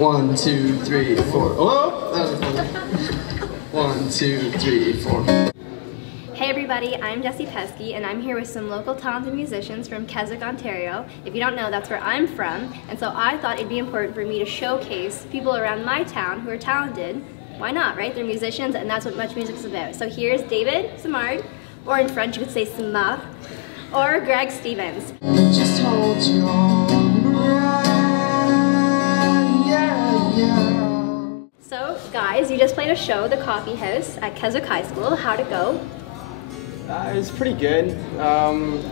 1, 2, 3, 4. Oh, that was funny. 1, 2, 3, 4. Hey everybody, I'm Jessy Pesce, and I'm here with some local talented musicians from Keswick, Ontario. If you don't know, that's where I'm from, and so I thought it'd be important for me to showcase people around my town who are talented. Why not, right? They're musicians, and that's what Much Music's about. So here's David Samard, or in French you could say Samard, or Greg Stevens. Just hold your breath, yeah, yeah. So guys, you just played a show, The Coffee House, at Keswick High School. How'd it go? It was pretty good. I don't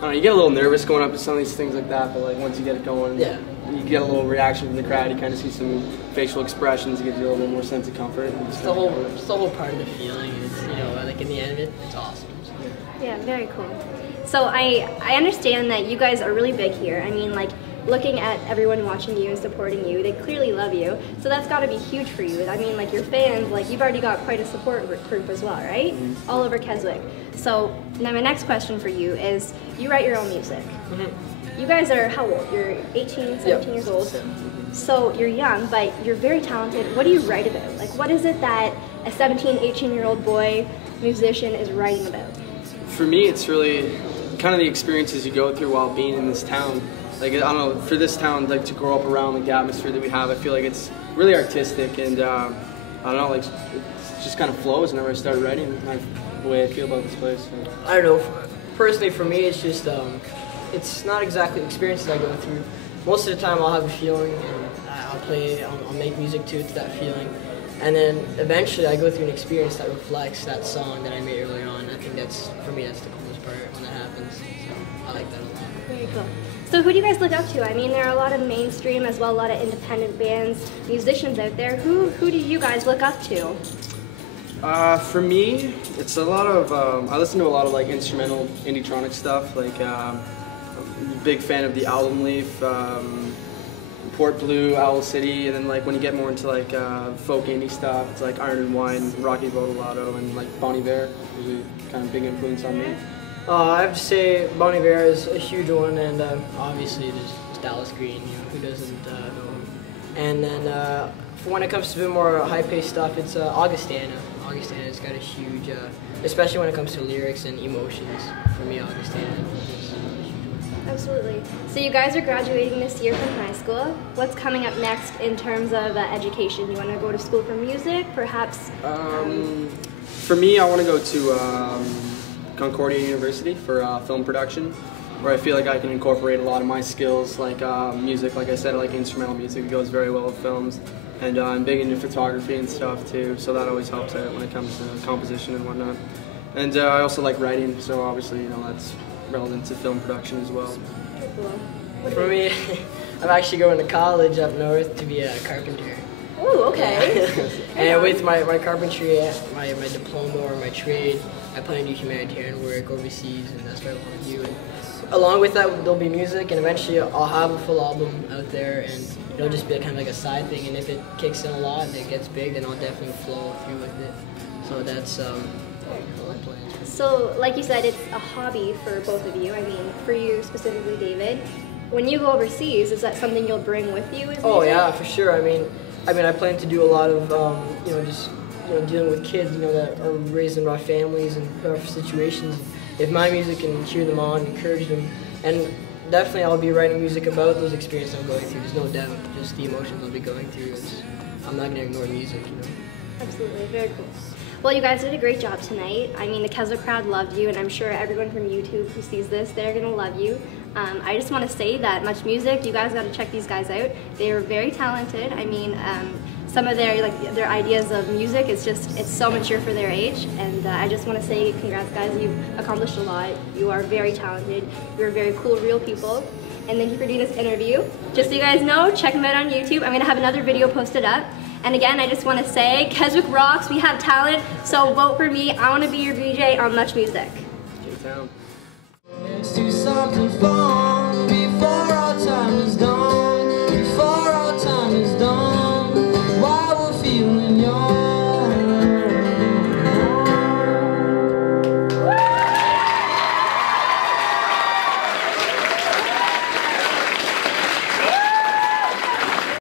know, you get a little nervous going up to some of these things like that, but like once you get it going, yeah, you get a little reaction from the crowd. You kind of see some facial expressions. It gives you a little bit more sense of comfort. It's the whole part of the feeling. It's, you know, like in the end of it, it's awesome. So. Yeah, very cool. So I understand that you guys are really big here. I mean, like, looking at everyone watching you and supporting you, they clearly love you. So that's got to be huge for you. I mean, like, your fans, like, you've already got quite a support group as well, right? Mm-hmm. All over Keswick. So now my next question for you is, you write your own music. Mm-hmm. You guys are how old? You're 18, 17 years old. So you're young, but you're very talented. What do you write about? Like, what is it that a 17, 18-year-old boy musician is writing about? For me, it's really kind of the experiences you go through while being in this town. Like, I don't know, for this town, like, to grow up around like the atmosphere that we have, I feel like it's really artistic, and I don't know, like, it just kind of flows whenever I start writing the way I feel about this place. So. I don't know, personally for me, it's just, it's not exactly experiences I go through. Most of the time I'll have a feeling, and I'll make music to that feeling, and then eventually I go through an experience that reflects that song that I made earlier on. I think that's, for me, that's the coolest part when that happens, so I like that a lot. Very cool. So who do you guys look up to? I mean, there are a lot of mainstream as well, a lot of independent bands, musicians out there. Who do you guys look up to? For me, it's a lot of, I listen to a lot of like instrumental indie-tronic stuff, like I'm a big fan of the Album Leaf, Port Blue, Owl City, and then like when you get more into like folk indie stuff, it's like Iron and Wine, Rocky Bodolato, and like Bon Iver, usually kind of big influence on me. I have to say Bon Iver is a huge one, and obviously there's Dallas Green, you know, who doesn't know him. And then for when it comes to a bit more high-paced stuff, it's Augustana. Augustana's got a huge, especially when it comes to lyrics and emotions. For me, Augustana is a huge one. Absolutely. So you guys are graduating this year from high school. What's coming up next in terms of education? You want to go to school for music, perhaps? For me, I want to go to Concordia University for film production, where I feel like I can incorporate a lot of my skills, like music. Like I said, I like instrumental music. It goes very well with films, and I'm big into photography and stuff too, so that always helps out when it comes to composition and whatnot. And I also like writing, so obviously, you know, that's relevant to film production as well. For me, I'm actually going to college up north to be a carpenter. Oh, okay. And with my carpentry, my diploma or my trade, I plan to do humanitarian work overseas, and that's what I want to do. And along with that, there'll be music, and eventually I'll have a full album out there, and it'll just be kind of like a side thing. And if it kicks in a lot and it gets big, then I'll definitely flow through with it. So that's my plans. So, like you said, it's a hobby for both of you. I mean, for you specifically, David. When you go overseas, is that something you'll bring with you? Oh yeah, for sure. I mean, I plan to do a lot of you know, just dealing with kids, you know, that are raised in rough families and rough situations. If my music can cheer them on, encourage them, and definitely I'll be writing music about those experiences I'm going through. There's no doubt, just the emotions I'll be going through. I'm not going to ignore music, you know. Absolutely, very cool. Well, you guys did a great job tonight. I mean, the Keswick crowd loved you, and I'm sure everyone from YouTube who sees this, they're going to love you. I just want to say that Much Music, you guys got to check these guys out. They are very talented. I mean, some of their ideas of music, it's so mature for their age, and I just want to say congrats, guys. You've accomplished a lot. You are very talented. You're very cool, real people. And thank you for doing this interview. Just so you guys know, check them out on YouTube. I'm going to have another video posted up. And again, I just want to say, Keswick rocks, we have talent, so vote for me. I want to be your VJ on Much Music. J-Town. Let's do something fun.